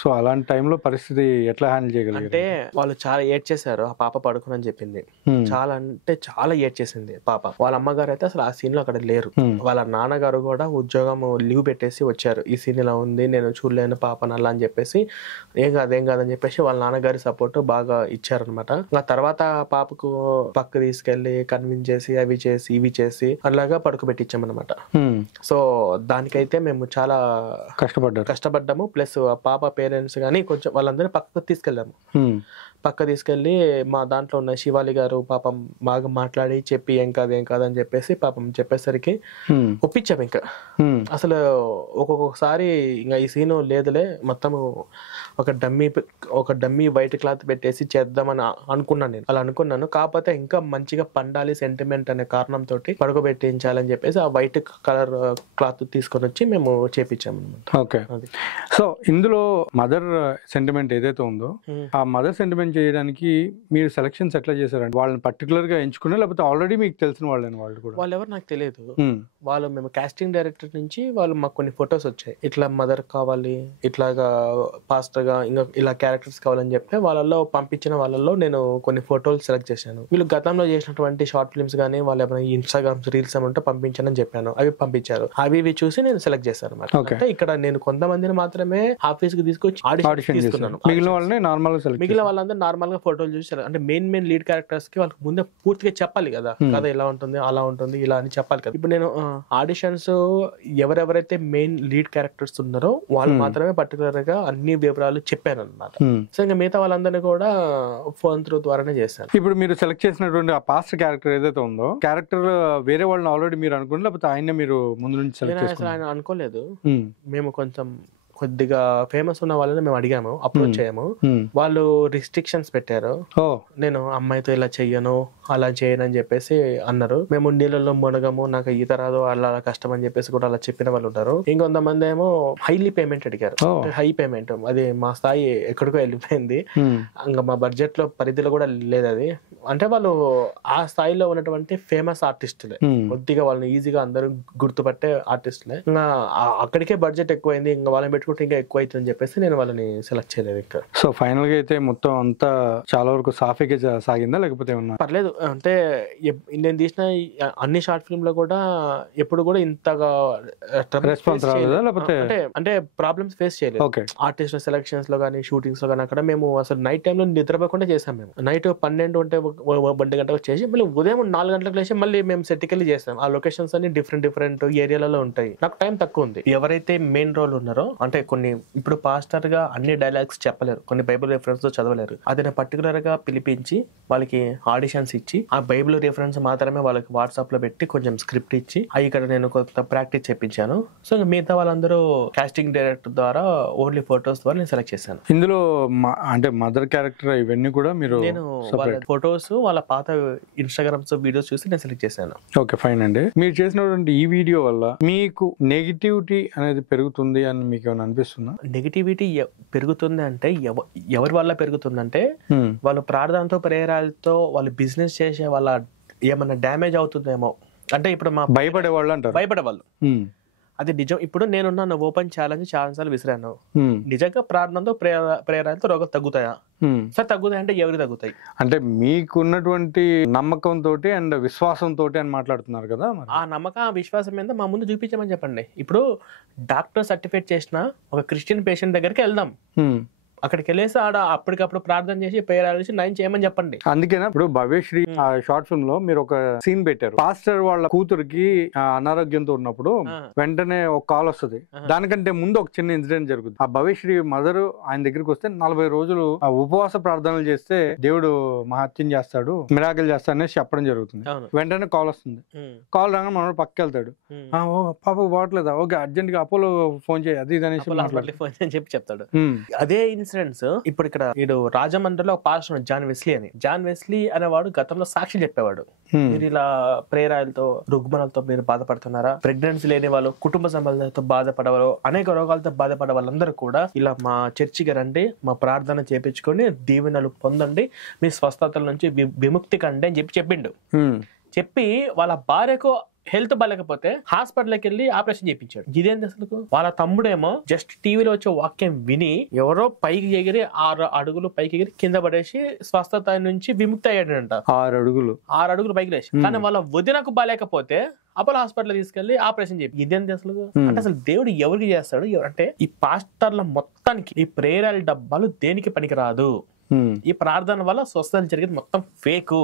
సో అలాంటి టైంలో పరిస్థితి ఎట్లా హ్యాండిల్ చేయగలిగారు? అంటే వాళ్ళు చాలా ఏడ్ చేశారు. ఆ పాప పడుకుని చెప్పింది, చాలా అంటే చాలా ఏడ్ చేసింది పాప. వాళ్ళ అమ్మగారు అయితే అసలు ఆ సీన్ లో అక్కడ లేరు. వాళ్ళ నాన్నగారు కూడా ఉద్యోగం లీవ్ పెట్టేసి వచ్చారు. ఈ సీన్ ఇలా ఉంది, నేను చూడలేను పాపను అలా అని చెప్పేసి, ఏం కాదని చెప్పేసి వాళ్ళ నాన్నగారి సపోర్ట్ బాగా ఇచ్చారనమాట. ఆ తర్వాత పాపకు పక్క తీసుకెళ్లి కన్విన్స్ చేసి అవి చేసి ఇవి చేసి అలాగా పడుకోబెట్టించామన్నమాట. సో దానికైతే మేము చాలా కష్టపడ్డాము. ప్లస్ ఆ పాప పేరెంట్స్ గానీ కొంచెం వాళ్ళందరినీ పక్కకు తీసుకెళ్ళాము. పక్క తీసుకెళ్లి మా దాంట్లో ఉన్న శివాలి గారు పాపం బాగా మాట్లాడి చెప్పి ఏం కాదు అని చెప్పేసి పాపం చెప్పేసరికి ఒప్పించాము. ఇంకా అసలు ఒక్కొక్కసారి ఇంకా ఈ సీను లేదులే, మొత్తం ఒక డమ్మీ వైట్ క్లాత్ పెట్టేసి చేద్దామని అనుకున్నాను. నేను అలా అనుకున్నాను. కాకపోతే ఇంకా మంచిగా పండాలి సెంటిమెంట్ అనే కారణంతో పడుకోబెట్టించాలని చెప్పేసి ఆ వైట్ కలర్ క్లాత్ తీసుకొని వచ్చి మేము చేపించాము అనమాట. ఓకే. సో ఇందులో మదర్ సెంటిమెంట్ ఏదైతే ఉందో ఆ మదర్ సెంటిమెంట్ చేయడానికి మీరు సెలక్షన్స్ ఎట్లా చేశారండి? వాళ్ళని పర్టికులర్ గా ఎంచుకున్నా లేకపోతే ఆల్రెడీ మీకు తెలిసిన వాళ్ళని? వాళ్ళు ఎవరు నాకు తెలియదు. వాళ్ళు మేము కాస్టింగ్ డైరెక్టర్ నుంచి వాళ్ళు మాకు కొన్ని ఫొటోస్ వచ్చాయి, ఇట్లా మదర్ కావాలి, ఇట్లాగా పాస్టర్ గా, ఇంకా ఇలా క్యారెక్టర్స్ కావాలని చెప్తే వాళ్ళల్లో పంపించిన వాళ్ళల్లో నేను కొన్ని ఫోటోలు సెలెక్ట్ చేశాను. వీళ్ళు గతంలో చేసినటువంటి షార్ట్ ఫిల్మ్స్ గానీ వాళ్ళు ఏమైనా ఇన్స్టాగ్రామ్స్ రీల్స్ ఏమంటే పంపించానని చెప్పాను. అవి పంపించారు. అవి చూసి నేను సెలెక్ట్ చేశాను అనమాట. అంటే ఇక్కడ నేను కొంతమందిని మాత్రమే ఆఫీస్ కి తీసుకొచ్చి ఆడిషన్ తీసుకున్నాను. మిగిలిన వాళ్ళందరూ నార్మల్ గా ఫోటోలు చూసి, అంటే మెయిన్ లీడ్ క్యారెక్టర్స్ కి వాళ్ళకి ముందే పూర్తిగా చెప్పాలి కదా, కథ ఇలా ఉంటుంది అలా ఉంటుంది ఇలా అని చెప్పాలి కదా. ఇప్పుడు నేను ఆడిషన్స్ ఎవరెవరైతే మెయిన్ లీడ్ క్యారెక్టర్స్ ఉన్నారో వాళ్ళు మాత్రమే పర్టికులర్ గా అన్ని వివరాలు చెప్పాను అనమాట. సో ఇంకా మిగతా వాళ్ళందరినీ కూడా ఫోన్ త్రూ ద్వారానే చేశాను. ఇప్పుడు మీరు సెలెక్ట్ చేసినటువంటి ఆ పాస్ట్ క్యారెక్టర్ ఏదైతే ఉందో, క్యారెక్టర్ వేరే వాళ్ళని ఆల్రెడీ మీరు అనుకున్నారు లేకపోతే ఆయన మీరు ముందు నుంచి సెలెక్ట్ చేసుకున్నారు? ఆయన అనుకోలేదు. మేము కొంచెం కొద్దిగా ఫేమస్ ఉన్న వాళ్ళని మేము అడిగాము, అప్రోచ్ చేయము. వాళ్ళు రిస్ట్రిక్షన్స్ పెట్టారు. నేను అమ్మాయితో ఇలా చెయ్యను అలా చేయను అని చెప్పేసి అన్నారు. మేము నీళ్ళలో మునగము, నాకు ఈత రాదు, అలా కష్టం అని చెప్పేసి కూడా అలా చెప్పిన వాళ్ళు ఉంటారు. ఇంకొంతమంది ఏమో హైలీ పేమెంట్ అడిగారు. హై పేమెంట్, అది మా స్థాయి ఎక్కడికో వెళ్ళిపోయింది. ఇంకా మా బడ్జెట్ లో పరిధిలో కూడా లేదు అది. అంటే వాళ్ళు ఆ స్థాయిలో ఉన్నటువంటి ఫేమస్ ఆర్టిస్టులే, కొద్దిగా వాళ్ళని ఈజీగా అందరూ గుర్తుపట్టే ఆర్టిస్టులే. ఇంకా అక్కడికే బడ్జెట్ ఎక్కువైంది, ఇంకా వాళ్ళని పెట్టుకుంటే ఇంకా ఎక్కువ అవుతుందని చెప్పేసి నేను వాళ్ళని సెలెక్ట్ చేయలేదు ఇంకా. సో ఫైనల్ గా అయితే మొత్తం అంతా చాలా వరకు సాఫీగా సాగిందా లేకపోతే ఏమన్నా? పర్లేదు. అంటే నేను తీసిన అన్ని షార్ట్ ఫిల్మ్ లో కూడా ఎప్పుడు కూడా ఇంతగా రెస్పాన్స్ రాలేదా లేకపోతే? అంటే ప్రాబ్లమ్స్ ఫేస్ చేయలేదు. ఆర్టిస్ట్ సెలక్షన్స్ లో కానీ షూటింగ్స్ లో కానీ. అక్కడ మేము అసలు నైట్ టైంలో నిద్రపోకుండా చేసాం. మేము నైట్ 12 అంటే 1 గంటలకు చేసి మళ్ళీ ఉదయం 4 గంటలకు లేచి మళ్ళీ మేము సెట్కి వెళ్ళి చేస్తాం. ఆ లొకేషన్స్ అన్ని డిఫరెంట్ ఏరియాలలో ఉంటాయి. నాకు టైం తక్కువ ఉంది. ఎవరైతే మెయిన్ రోల్ ఉన్నారో, అంటే కొన్ని ఇప్పుడు పాస్టర్ గా అన్ని డైలాగ్స్ చెప్పలేరు, కొన్ని బైబిల్ రిఫరెన్స్ తో చదవలేరు. అది పర్టికులర్ గా పిలిపించి వాళ్ళకి ఆడిషన్స్ ఇచ్చి ఆ బైబిల్ రిఫరెన్స్ మాత్రమే వాళ్ళకి వాట్సాప్ లో పెట్టి కొంచెం స్క్రిప్ట్ ఇచ్చి అవి ఇక్కడ నేను కొంత ప్రాక్టీస్ చెప్పించాను. సో మిగతా వాళ్ళందరూ కాస్టింగ్ డైరెక్టర్ ద్వారా ఓన్లీ ఫొటోస్ ద్వారా నేను సెలెక్ట్ చేశాను. ఇందులో అంటే మదర్ క్యారెక్టర్ ఇవన్నీ కూడా నేను వాళ్ళ ఫొటోస్ వాళ్ళ పాత ఇన్స్టాగ్రామ్స్ వీడియోస్ చూసి నేను సెలెక్ట్ చేశాను. ఓకే, ఫైన్ అండి. మీరు చేసినటువంటి ఈ వీడియో వల్ల మీకు నెగిటివిటీ అనేది పెరుగుతుంది అని మీకు ఏమైనా అనిపిస్తుందా? నెగిటివిటీ పెరుగుతుంది అంటే ఎవరి వల్ల పెరుగుతుందంటే వాళ్ళు ప్రార్థనతో ప్రేరాలతో వాళ్ళు బిజినెస్ చేసే వాళ్ళ ఏమన్నా డ్యామేజ్ అవుతుందేమో. అంటే ఇప్పుడు మా భయపడేవాళ్ళు అంటారు, భయపడేవాళ్ళు. అది నిజం. ఇప్పుడు నేనున్న ఓపెన్ ఛాలెంజ్ చాలా సార్లు విసిరాను. నిజంగా ప్రార్థనతో ప్రేరాలతో రోగాలు తగ్గుతాయా? సార్ తగ్గుతాయి అంటే ఎవరు తగ్గుతాయి? అంటే మీకున్నటువంటి నమ్మకంతో అండ్ విశ్వాసంతో అని మాట్లాడుతున్నారు కదా. ఆ నమ్మకం ఆ విశ్వాసం మీద మా ముందు చూపించమని చెప్పండి. ఇప్పుడు డాక్టర్ సర్టిఫికేట్ చేసిన ఒక క్రిస్టియన్ పేషెంట్ దగ్గరికి వెళ్దాం, అక్కడికి వెళ్ళేసి ఆడ అప్పటికప్పుడు ప్రార్థన చేసి ప్రేయర్ చేసి నయం చేయమని చెప్పండి. అందుకేనా ఇప్పుడు భవ్యశ్రీ షార్ట్ ఫిల్మ్ లో మీరు ఒక సీన్ పెట్టారు. పాస్టర్ వాళ్ళ కూతురికి అనారోగ్యంతో ఉన్నప్పుడు వెంటనే ఒక కాల్ వస్తుంది. దానికంటే ముందు ఒక చిన్న ఇన్సిడెంట్ జరుగుతుంది. ఆ భవ్యశ్రీ మదర్ ఆయన దగ్గరికి వస్తే 40 రోజులు ఉపవాస ప్రార్థనలు చేస్తే దేవుడు మహత్యం చేస్తాడు, మిరాకిల్ చేస్తాడు అనేసి చెప్పడం జరుగుతుంది. వెంటనే కాల్ వస్తుంది. కాల్ రాగానే మనోడు పక్కకి వెళ్తాడు. పాపకు బాగట్లేదా, ఓకే అర్జెంట్ గా అపోలో ఫోన్ చేయి, అది ఇది అనేసి ఫోన్ అని చెప్పి చెప్తాడు. అదే ఇన్సిడెంట్స్ ఇప్పుడు ఇక్కడ ఇడు రాజమండ్రిలో ఒక పాస్టర్ జాన్ వెస్లీ అని. జాన్ వెస్లీ అనేవాడు గతంలో సాక్షి చెప్పేవాడు. మీరు ఇలా ప్రేరాలతో రుగ్మలతో మీరు బాధపడుతున్నారా, ప్రెగ్నెన్సీ లేని వాళ్ళు, కుటుంబ సంబంధాలతో బాధపడవారు, అనేక రోగాలతో బాధపడే వాళ్ళందరూ కూడా ఇలా మా చర్చికి రండి, మా ప్రార్థన చేపించుకొని దీవెనలు పొందండి, మీ స్వస్థతల నుంచి విముక్తి కండి అని చెప్పిండు. చెప్పి వాళ్ళ భార్యకు హెల్త్ బాగాలేకపోతే హాస్పిటల్కి వెళ్ళి ఆపరేషన్ చేయించాడు. ఇదేంటి అసలు? వాళ్ళ తమ్ముడేమో జస్ట్ టీవీలో వచ్చే వాక్యం విని ఎవరో పైకి ఎగిరి 6 అడుగులు పైకి ఎగిరి కింద పడేసి స్వస్థత నుంచి విముక్తి అయ్యాడంట. 6 అడుగులు పైకి లేచి. కానీ వాళ్ళ వదినకు బాగాలేకపోతే అపోలో హాస్పిటల్ తీసుకెళ్లి ఆపరేషన్ చేయి. ఇదేంటి అసలు? అంటే అసలు దేవుడు ఎవరికి చేస్తాడు అంటే ఈ పాస్టర్ల మొత్తానికి ఈ ప్రేరాల డబ్బాలు దేనికి పనికిరాదు. ఈ ప్రార్థన వల్ల స్వస్థతలు జరిగేది మొత్తం ఫేకు.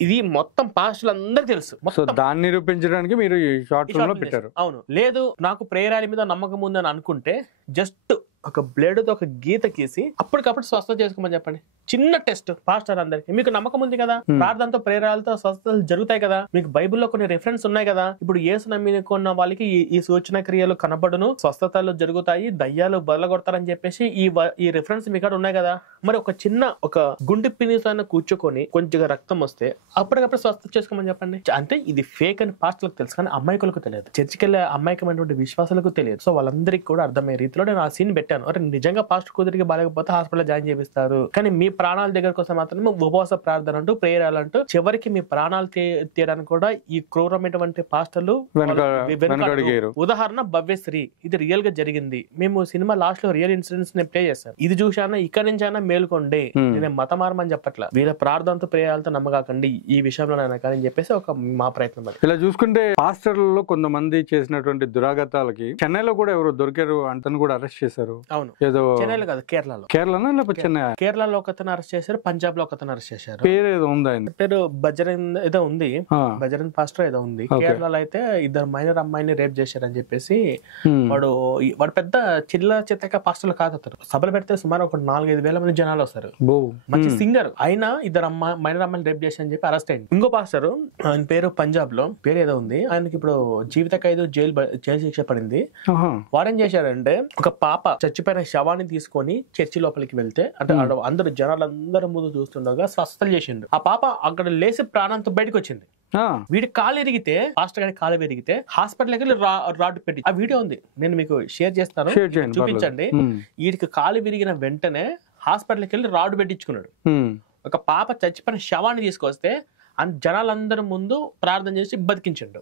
ఇది మొత్తం పాస్టర్లు అందరికి తెలుసు. దాన్ని నిరూపించడానికి మీరు షార్ట్ ఫిల్మ్ లో పెట్టారు. అవును. లేదు నాకు ప్రేరాల మీద నమ్మకం ఉందని అనుకుంటే జస్ట్ ఒక బ్లేడ్ తో ఒక గీత గీసి అప్పటికప్పుడు స్వస్థత చేసుకోమని చెప్పండి. చిన్న టెస్ట్ పాస్టర్ అందరికి. మీకు నమ్మకం ఉంది కదా, ప్రార్థనతో ప్రేరాలతో స్వస్థతలు జరుగుతాయి కదా, మీకు బైబిల్లో కొన్ని రిఫరెన్స్ ఉన్నాయి కదా. ఇప్పుడు యేసు నమ్మిన వాళ్ళకి ఈ సూచన క్రియలు కనబడును, స్వస్థతలు జరుగుతాయి, దయ్యాలు బలగొడతారని చెప్పేసి ఈ రిఫరెన్స్ మీ కాడ ఉన్నాయి కదా. మరి ఒక చిన్న ఒక గుండె పినిసైనా కూర్చోకొని కొంచెం రక్తం వస్తే అప్పటికప్పుడు స్వస్థత చేసుకోమని చెప్పండి. అంటే ఇది ఫేక్ అని పాస్టర్లకు తెలుసు, కానీ అమ్మాయికులకు తెలియదు. చర్చికి వెళ్ళే అమ్మాయికమైనటువంటి విశ్వాసాలకు తెలియదు. సో వాళ్ళందరికీ కూడా అర్థమయ్యే రీతిలో నేను ఆ సీన్ పెట్టాను. అరే నిజంగా పాస్టర్ కూతురికి బాగాలేకపోతే హాస్పిటల్ జాయిన్ చేపిస్తారు, కానీ మీ ప్రాణాల దగ్గర కోసం మాత్రమే ఉపవాస ప్రార్థన అంటూ ప్రేయర్ అంటూ చివరికి మీ ప్రాణాలు తీయడానికి కూడా ఈ క్రూరమైనటువంటి పాస్టర్లు ఉదాహరణ భవ్యశ్రీ. ఇది రియల్ గా జరిగింది. మేము సినిమా లాస్ట్ లో రియల్ ఇన్సిడెంట్స్ ని ప్లే చేస్తాను. ఇది చూసానా ఇక్కడ నుంచి అయినా మేలుకోండి. నేను మత మారమని చెప్పట్లా, వీళ్ళ ప్రార్థనతో ప్రేయాలతో నమ్మకాకండి ఈ విషయంలో కానీ చెప్పేసి ఒక మా ప్రయత్నం. ఇలా చూసుకుంటే పాస్టర్లలో కొంతమంది చేసినటువంటి దురాగతాలకి చెన్నైలో కూడా ఎవరు దొరికారు అంతను కూడా అరెస్ట్ చేశారు. అవును, ఏదో చెన్నైలో కాదు, కేరళలో. కేరళనా లేకపోతే చెన్నై? కేరళలో ఒకతను అరెస్ట్ చేశారు, పంజాబ్ లో ఒకతను అరెస్ట్ చేశారు. పేరు ఏదో ఉంది, ఆయన పేరు బజరంగ్ ఏదో ఉంది, బజరంగ్ పాస్టర్ ఏదో ఉంది. కేరళలో అయితే 2 మైనర్ అమ్మాయిని రేప్ చేశారని చెప్పేసి వాడు పెద్ద చిల్ల చిత్తక పాస్టర్లు కాదు. అతను సభలు పెడితే సుమారు ఒక 4-5 వేల మంది జనాలు వస్తారు. మంచి సింగర్ అయినా 2 మైనర్ అమ్మాయిని రేప్ చేశారని చెప్పి అరెస్ట్ అయింది. ఇంకో పాస్టర్ ఆయన పేరు పంజాబ్ లో పేరు ఏదో ఉంది, ఆయనకి ఇప్పుడు జీవిత ఖైదు జైలు శిక్ష పడింది. వారేం చేశారంటే ఒక పాప చచ్చిపోయిన శవాన్ని తీసుకొని చర్చి లోపలికి వెళ్తే అంటే అందరు జనాలందరూ ముందు చూస్తుండగా స్వస్థతలు చేసిండు. ఆ పాప అక్కడ లేసి ప్రాణంతో బయటకు వచ్చింది. వీడి కాలు ఎరిగితే, పాస్టర్ గారి కాలు ఎరిగితే హాస్పిటల్కి వెళ్ళి రాడ్ పెట్టి, ఆ వీడియో ఉంది, నేను మీకు షేర్ చేస్తాను, చూపించండి. వీడికి కాలు విరిగిన వెంటనే హాస్పిటల్కి వెళ్ళి రాడ్ పెట్టించుకున్నాడు. ఒక పాప చచ్చిపోయిన శవాన్ని తీసుకొస్తే జనాలందరి ముందు ప్రార్థన చేసి బతికించండు.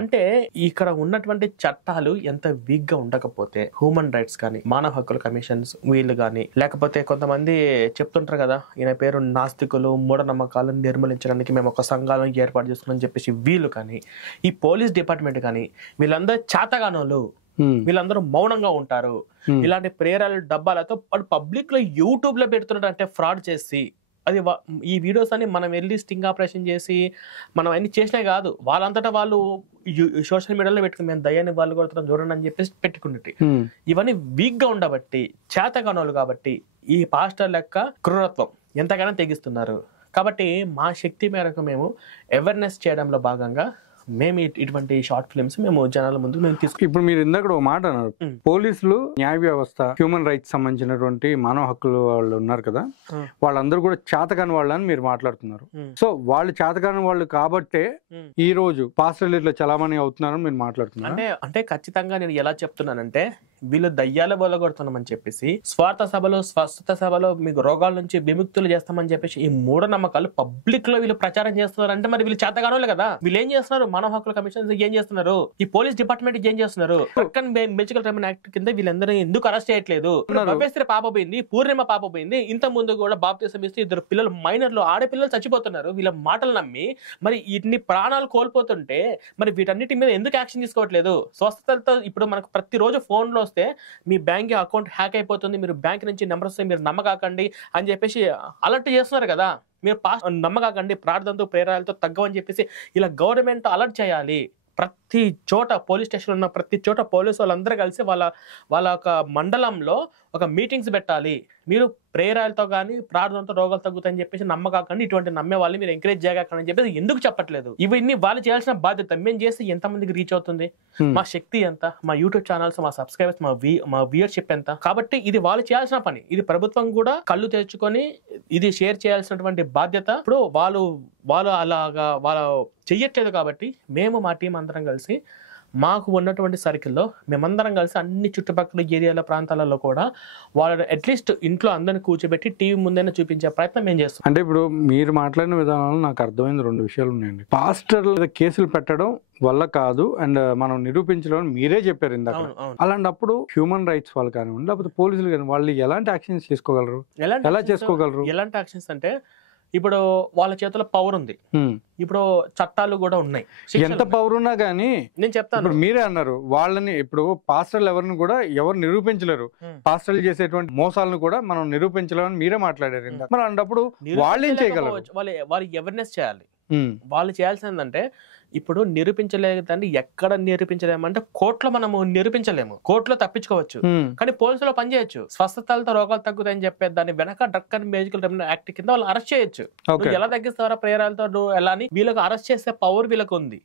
అంటే ఇక్కడ ఉన్నటువంటి చట్టాలు ఎంత వీక్ గా ఉండకపోతే హ్యూమన్ రైట్స్ కానీ మానవ హక్కుల కమిషన్స్ వీళ్ళు కానీ, లేకపోతే కొంతమంది చెప్తుంటారు కదా ఈయన పేరు నాస్తికులు, మూఢనమ్మకాలను నిర్మూలించడానికి మేము ఒక సంఘాలను ఏర్పాటు చేస్తున్నామని చెప్పేసి వీళ్ళు కానీ, ఈ పోలీస్ డిపార్ట్మెంట్ కానీ వీళ్ళందరూ చాతగానోళ్ళు, వీళ్ళందరూ మౌనంగా ఉంటారు. ఇలాంటి ప్రేరాల డబ్బాలతో పబ్లిక్ లో యూట్యూబ్ లో పెడుతున్నారు అంటే ఫ్రాడ్ చేసి. అది ఈ వీడియోస్ అని మనం వెళ్ళి స్టింగ్ ఆపరేషన్ చేసి మనం అన్ని చేసినాయి కాదు, వాళ్ళంతటా వాళ్ళు సోషల్ మీడియాలో పెట్టుకుని మేము దయ్యాన్ని వాళ్ళు కొడుతున్నాం చూడండి అని చెప్పేసి పెట్టుకున్నట్టు. ఇవన్నీ వీక్ గా ఉండబట్టి, చేతగానోళ్ళు కాబట్టి ఈ పాస్టర్ లెక్క క్రూరత్వం ఎంతగానో తెగిస్తున్నారు. కాబట్టి మా శక్తి మేరకు మేము అవేర్నెస్ చేయడంలో భాగంగా మేము ఇటువంటి షార్ట్ ఫిల్మ్స్ మేము జనాల ముందు మేము తీసుకు. ఇప్పుడు మీరు ఇందాక ఒక మాట అన్నారు, పోలీసులు, న్యాయ వ్యవస్థ, హ్యూమన్ రైట్స్ సంబంధించినటువంటి మానవ హక్కులు వాళ్ళు ఉన్నారు కదా, వాళ్ళందరూ కూడా చేతకాని వాళ్ళని మీరు మాట్లాడుతున్నారు. సో వాళ్ళు చేతకాని వాళ్ళు కాబట్టే ఈ రోజు పాస్టర్లు ఇట్లా చలామణి అవుతున్నారని మీరు మాట్లాడుతున్నారు. అంటే ఖచ్చితంగా నేను ఎలా చెప్తున్నానంటే, వీళ్ళు దయ్యాల బొలగొడుతున్నామని చెప్పేసి స్వార్థ సభలో, స్వస్థత సభలో మీకు రోగాల నుంచి విముక్తులు చేస్తామని చెప్పేసి ఈ మూఢనమ్మకాలు పబ్లిక్ లో వీళ్ళు ప్రచారం చేస్తున్నారు. అంటే మరి వీళ్ళు చేతగానోళ్ళు కదా, వీళ్ళు ఏం చేస్తున్నారు? మానవ హక్కుల కమిషన్ ఏం చేస్తున్నారు? ఈ పోలీస్ డిపార్ట్మెంట్ ఏం చేస్తున్నారు? మెజికల్ ట్రైబ్యునల్ యాక్ట్ కింద వీళ్ళందరూ ఎందుకు అరెస్ట్ చేయట్లేదు? భవ్యశ్రీ పాప పోయింది, పూర్ణిమ పాప పోయింది, ఇంత ముందు కూడా బాప్తిసం ఇస్తే 2 పిల్లలు మైనర్లు ఆడపిల్లలు చచ్చిపోతున్నారు. వీళ్ళ మాటలు నమ్మి మరి ఇన్ని ప్రాణాలు కోల్పోతుంటే మరి వీటన్నిటి మీద ఎందుకు యాక్షన్ తీసుకోవట్లేదు? స్వస్థతలతో ఇప్పుడు మనకు ప్రతిరోజు ఫోన్ లో వస్తే మీ బ్యాంక్ అకౌంట్ హ్యాక్ అయిపోతుంది, మీరు బ్యాంక్ నుంచి నెంబర్ వస్తే మీరు నమ్మకాకండి అని చెప్పేసి అలర్ట్ చేస్తున్నారు కదా. మీరు నమ్మకాకండి, ప్రార్థనతో ప్రేరాలతో తగ్గవని చెప్పేసి ఇలా గవర్నమెంట్ అలర్ట్ చేయాలి. ప్రతి చోట పోలీస్ స్టేషన్ ఉన్న ప్రతి చోట పోలీసు వాళ్ళందరూ కలిసి వాళ్ళ ఒక మండలంలో ఒక మీటింగ్స్ పెట్టాలి. మీరు ప్రేరాలతో కానీ ప్రార్థనతో రోగాలు తగ్గుతాయని చెప్పేసి నమ్మకాకండి, ఇటువంటి నమ్మే వాళ్ళని మీరు ఎంకరేజ్ చేయకండి అని చెప్పేసి ఎందుకు చెప్పట్లేదు? ఇవన్నీ వాళ్ళు చేయాల్సిన బాధ్యత. మేము చేస్తే ఎంతమందికి రీచ్ అవుతుంది, మా శక్తి ఎంత, మా యూట్యూబ్ ఛానల్స్, మా సబ్స్క్రైబర్స్, మా వ్యూయర్షిప్ ఎంత. కాబట్టి ఇది వాళ్ళు చేయాల్సిన పని. ఇది ప్రభుత్వం కూడా కళ్ళు తెచ్చుకొని ఇది షేర్ చేయాల్సినటువంటి బాధ్యత. ఇప్పుడు వాళ్ళు అలాగా వాళ్ళు చెయ్యట్లేదు కాబట్టి మేము మా టీం అందరం కలిసి మాకు ఉన్నటువంటి సర్కిల్లో మేమందరం కలిసి అన్ని చుట్టుపక్కల ఏరియాల ప్రాంతాలలో కూడా వాళ్ళు అట్లీస్ట్ ఇంట్లో అందరిని కూర్చోబెట్టి టీవీ ముందైనా చూపించే ప్రయత్నం మేము చేస్తాం. అంటే ఇప్పుడు మీరు మాట్లాడిన విధానంలో నాకు అర్థమైంది 2 విషయాలు ఉన్నాయండి. పాస్టర్ల మీద కేసులు పెట్టడం వల్ల కాదు అండ్ మనం నిరూపించడం మీరే చెప్పారు ఇందాక. అలాంటప్పుడు హ్యూమన్ రైట్స్ వాళ్ళు కానివ్వండి, లేకపోతే పోలీసులు కానీ వాళ్ళు ఎలాంటి యాక్షన్స్ చేసుకోగలరు, ఎలా చేసుకోగలరు? ఎలాంటి యాక్షన్స్ అంటే ఇప్పుడు వాళ్ళ చేతిలో పవర్ ఉంది, ఇప్పుడు చట్టాలు కూడా ఉన్నాయి. ఎంత పవర్ ఉన్నా కానీ నేను చెప్తాను, మీరే అన్నారు వాళ్ళని, ఇప్పుడు పాస్టర్లు ఎవరిని కూడా ఎవరు నిరూపించలేరు. పాస్టర్లు చేసేటువంటి మోసాలను కూడా మనం నిరూపించలేమని మీరే మాట్లాడారు. మరి అన్నప్పుడు వాళ్ళు ఏం చేయగలరు? వాళ్ళు అవేర్నెస్ చేయాలి. వాళ్ళు చేయాల్సిందంటే ఇప్పుడు నిరూపించలేదంటే ఎక్కడ నిరూపించలేమంటే కోర్టులో మనము నిరూపించలేము, కోర్టులో తప్పించుకోవచ్చు, కానీ పోలీసులో పనిచేయచ్చు. స్వస్థతలతో రోగాలు తగ్గుతాయని చెప్పే దాని వెనక డ్రగ్ అండ్ మెడికల్ యాక్ట్ కింద వాళ్ళు అరెస్ట్ చేయొచ్చు. ఎలా తగ్గిస్తారా ప్రేరాలతో ఎలా అని వీళ్ళకి అరెస్ట్ చేసే పవర్ వీళ్ళకి ఉంది.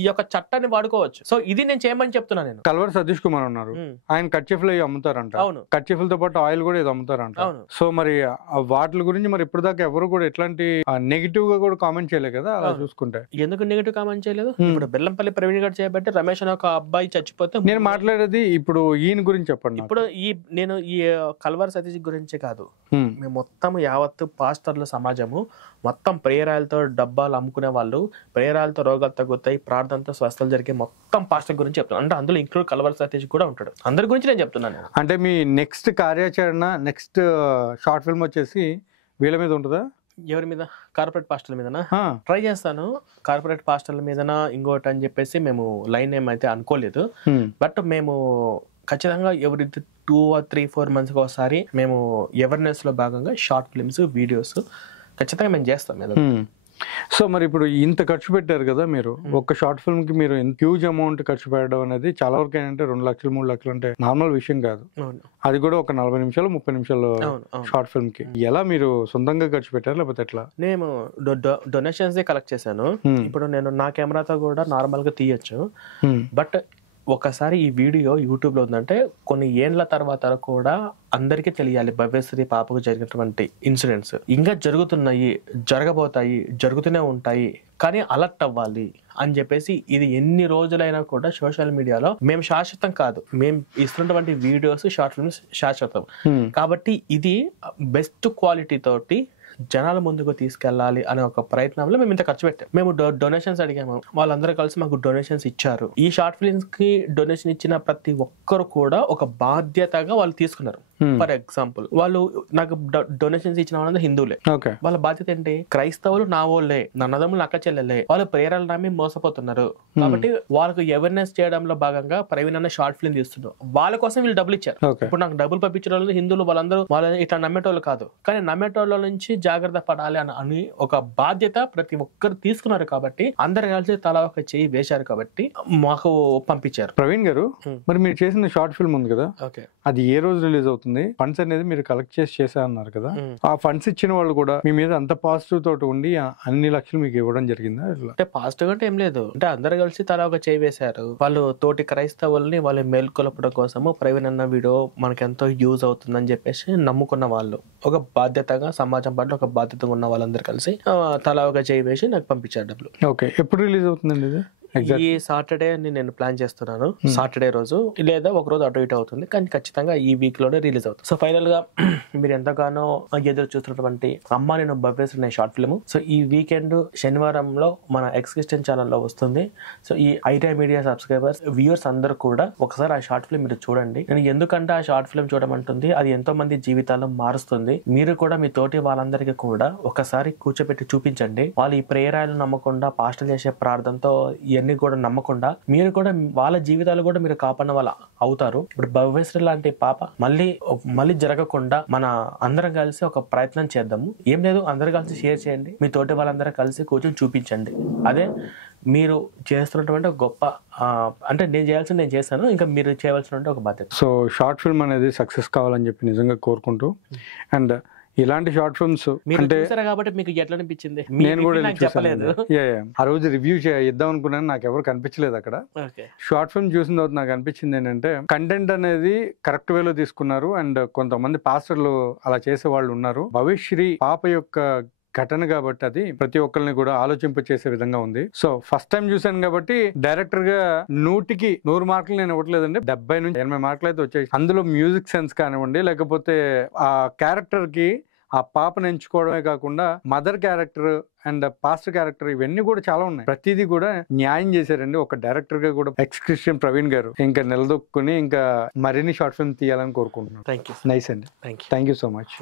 ఈ యొక్క చట్టాన్ని వాడుకోవచ్చు. సో ఇది నేను చేయమని చెప్తున్నా. నేను కల్వర్ సతీష్ కుమార్ ఉన్నారు, ఆయన కర్చీఫ్లు అమ్ముతారంట. అవును, కర్చీఫ్లతో పాటు ఆయిల్ కూడా ఇది అమ్ముతారంట. సో మరి వాటి గురించి మరి ఇప్పటిదాకా ఎవరు కూడా ఎట్లాంటి నెగిటివ్ గా కూడా కామెంట్ చేయలేదు కదా. అలా చూసుకుంటే ఎందుకు నెగిటివ్ కామెంట్ చేయలేదు? ఇప్పుడు బెల్లంపల్లి ప్రవీణ్ గారు చేయబట్టి రమేష్ అనే ఒక అబ్బాయి చచ్చిపోతే నేను మాట్లాడేది ఇప్పుడు ఈయన గురించి చెప్పండి. ఇప్పుడు నేను ఈ కల్వర్ సతీష్ గురించి కాదు, మేము మొత్తం యావత్తు పాస్టర్ల సమాజము మొత్తం ప్రేరాలతో డబ్బాలు అమ్ముకునే వాళ్ళు, ప్రేరాలతో రోగాలు తగ్గుతాయి, ప్రార్థనతో స్వస్థలు జరిగే మొత్తం పాస్టర్ గురించి చెప్తున్నాను. అంటే అందులో ఇంక్లూడ్ కల్వర్ సతీష్ కూడా ఉంటాడు. అందరి గురించి నేను చెప్తున్నాను. అంటే మీ నెక్స్ట్ కార్యాచరణ, నెక్స్ట్ షార్ట్ ఫిల్మ్ వచ్చేసి వీళ్ళ మీద ఉంటుందా? ఎవరి మీద? కార్పొరేట్ పాస్టర్ల మీదనా? ట్రై చేస్తాను. కార్పొరేట్ పాస్టర్ల మీదనా ఇంకోటి అని చెప్పేసి మేము లైన్ ఏమైతే అనుకోలేదు. బట్ మేము ఖచ్చితంగా ఎవరి 2 or 3 4 months ఒకసారి మేము అవేర్నెస్ లో భాగంగా షార్ట్ ఫిల్మ్స్, వీడియోస్ ఖచ్చితంగా మేము చేస్తాం. సో మరి ఇప్పుడు ఇంత ఖర్చు పెట్టారు కదా మీరు, ఒక షార్ట్ ఫిల్మ్ కి మీరు హ్యూజ్ అమౌంట్ ఖర్చు పెట్టడం అనేది చాలా వరకు ఏంటంటే 2 లక్షలు 3 లక్షలు అంటే నార్మల్ విషయం కాదు. అది కూడా ఒక 40 నిమిషాలు 30 నిమిషాలు షార్ట్ ఫిల్మ్ కి. ఎలా మీరు సొంతంగా ఖర్చు పెట్టారు లేకపోతే ఎట్లా? నేను డొనేషన్స్ కలెక్ట్ చేశాను. ఇప్పుడు నేను నా కెమెరాతో కూడా నార్మల్ గా తీయచ్చు. బట్ ఒకసారి ఈ వీడియో యూట్యూబ్ లో ఉందంటే కొన్ని ఏండ్ల తర్వాత కూడా అందరికీ తెలియాలి భవ్యశ్రీ పాపకు జరిగినటువంటి ఇన్సిడెంట్స్ ఇంకా జరుగుతున్నాయి, జరగబోతాయి, జరుగుతూనే ఉంటాయి, కానీ అలర్ట్ అవ్వాలి అని చెప్పేసి ఇది ఎన్ని రోజులైనా కూడా సోషల్ మీడియాలో మేము శాశ్వతం కాదు, మేము ఇస్తున్నటువంటి వీడియోస్, షార్ట్ ఫిల్మ్స్ శాశ్వతం. కాబట్టి ఇది బెస్ట్ క్వాలిటీ తోటి జనాల ముందుకు తీసుకెళ్లాలి అనే ఒక ప్రయత్నంలో మేము ఇంత ఖర్చు పెట్టాం. మేము డొనేషన్స్ అడిగాము, వాళ్ళందరూ కలిసి మాకు డొనేషన్స్ ఇచ్చారు. ఈ షార్ట్ ఫిల్మ్స్ కి డొనేషన్ ఇచ్చిన ప్రతి ఒక్కరు కూడా ఒక బాధ్యతగా వాళ్ళు తీసుకున్నారు. ఫర్ ఎగ్జాంపుల్ వాళ్ళు నాకు డొనేషన్స్ ఇచ్చిన వాళ్ళంతా హిందువులే. వాళ్ళ బాధ్యత ఏంటి? క్రైస్తవులు నా వాళ్ళే, నన్నదమ్ములు అక్క చెల్లెలే, వాళ్ళు ప్రేరలు నమ్మి మోసపోతున్నారు. కాబట్టి వాళ్ళకు అవేర్నెస్ చేయడంలో భాగంగా ప్రవీణ్ అన్న షార్ట్ ఫిల్మ్ తీస్తున్నారు. వాళ్ళ కోసం వీళ్ళు డబ్బులు ఇచ్చారు. ఇప్పుడు నాకు డబ్బులు పంపించిన వాళ్ళు హిందువులు, వాళ్ళందరూ వాళ్ళని ఇట్లా నమ్మేటోళ్ళు కాదు, కానీ నమ్మేటోళ్ళ నుంచి జాగ్రత్త పడాలి అని ఒక బాధ్యత ప్రతి ఒక్కరు తీసుకున్నారు. కాబట్టి అందరు కలిసి తలా ఒక చేయి వేశారు కాబట్టి మాకు పంపించారు. ప్రవీణ్ గారు, మరి మీరు చేసిన షార్ట్ ఫిల్మ్ ఉంది కదా, అది ఏ రోజు రిలీజ్ అవుతుంది? ఫండ్స్ అనేది మీరు కలెక్ట్ చేసా అన్నారు కదా, ఆ ఫండ్స్ ఇచ్చిన వాళ్ళు కూడా మీ మీద అంత పాజిటివ్ తోటి ఉండి అన్ని లక్షలు మీకు ఇవ్వడం జరిగిందా? అంటే పాజిటివ్ అంటే ఏం లేదు, అంటే అందరు కలిసి తలా ఒక చేయి వేశారు. వాళ్ళు తోటి క్రైస్తవుల్ని వాళ్ళు మేల్కొల్పడం కోసము ప్రవీణ్ అన్న వీడియో మనకి ఎంతో యూజ్ అవుతుందని చెప్పేసి నమ్ముకున్న వాళ్ళు, ఒక బాధ్యతగా సమాజం పట్ల ఒక బాధ్యతగా ఉన్న వాళ్ళందరూ కలిసి తలా ఒక చేయి వేసి నాకు పంపించారు డబ్బులు. ఓకే, ఎప్పుడు రిలీజ్ అవుతుందండి ఇది? ఈ సాటర్డే నేను ప్లాన్ చేస్తున్నాను. సాటర్డే రోజు లేదా ఒక రోజు అటు ఇటు అవుతుంది, కానీ ఖచ్చితంగా ఈ వీక్ లోనే రిలీజ్ అవుతుంది. సో ఫైనల్ గా మీరు ఎంతగానో ఎదురు చూస్తున్నటువంటి అమ్మ నేను భవ్యశ్రీ షార్ట్ ఫిల్మ్ సో ఈ వీకెండ్ శనివారంలో మన ఎక్స్క్రిస్టియన్ ఛానల్లో వస్తుంది. సో ఈ ఐడియా మీడియా సబ్స్క్రైబర్స్, వ్యూవర్స్ అందరూ కూడా ఒకసారి ఆ షార్ట్ ఫిల్మ్ మీరు చూడండి. నేను ఎందుకంటే ఆ షార్ట్ ఫిల్మ్ చూడమంటుంది, అది ఎంతో మంది జీవితాలను మారుస్తుంది. మీరు కూడా మీ తోటి వాళ్ళందరికీ కూడా ఒకసారి కూర్చోబెట్టి చూపించండి. వాళ్ళు ఈ ప్రేరాలను నమ్మకుండా పాస్టల్ చేసే ప్రార్థనతో ఇవన్నీ కూడా నమ్మకుండా మీరు కూడా వాళ్ళ జీవితాలు కూడా మీరు కాపాడిన వాళ్ళు అవుతారు. ఇప్పుడు భవ్యశ్రీ లాంటి పాప మళ్ళీ జరగకుండా మన అందరం కలిసి ఒక ప్రయత్నం చేద్దాము. ఏం లేదు, అందరూ కలిసి షేర్ చేయండి, మీ తోటి వాళ్ళందరూ కలిసి కూర్చొని చూపించండి. అదే మీరు చేస్తున్నటువంటి ఒక గొప్ప అంటే నేను చేయాల్సింది నేను చేశాను, ఇంకా మీరు చేయవలసిన ఒక బాధ్యత. సో షార్ట్ ఫిల్మ్ అనేది సక్సెస్ కావాలని చెప్పి నిజంగా కోరుకుంటూ, అండ్ ఇలాంటి షార్ట్ ఫిల్మ్స్ అంటే కాబట్టి మీకు ఎట్లా అనిపించింది? నేను కూడా చెప్పలేదు. ఆ రోజు రివ్యూ ఇద్దాం అనుకున్నాను, నాకు ఎవరు కనిపించలేదు అక్కడ. షార్ట్ ఫిల్మ్ చూసిన తర్వాత నాకు అనిపించింది ఏంటంటే కంటెంట్ అనేది కరెక్ట్ వేలో తీసుకున్నారు, అండ్ కొంతమంది పాస్టర్లు అలా చేసే వాళ్ళు ఉన్నారు. భవిష్రీ పాప యొక్క ఘటన కాబట్టి అది ప్రతి ఒక్కరిని కూడా ఆలోచింప చేసే విధంగా ఉంది. సో ఫస్ట్ టైం చూసాను కాబట్టి డైరెక్టర్ గా 100కి 100 మార్కులు నేను ఇవ్వట్లేదండి, 70 నుంచి 80 మార్కులు అయితే వచ్చాయి. అందులో మ్యూజిక్ సెన్స్ కానివ్వండి, లేకపోతే ఆ క్యారెక్టర్ కి ఆ పాపను ఎంచుకోవడమే కాకుండా mother character and pastor character ఇవన్నీ కూడా చాలా ఉన్నాయి. ప్రతిదీ కూడా న్యాయం చేశారండి ఒక డైరెక్టర్ గా కూడా. ఎక్స్ క్రిస్టియన్ ప్రవీణ్ గారు ఇంకా నిలదొక్కుని ఇంకా మరిన్ని షార్ట్ ఫిల్మ్ తీయాలని కోరుకుంటున్నాను. నైస్ అండి, థ్యాంక్ యూ సో మచ్.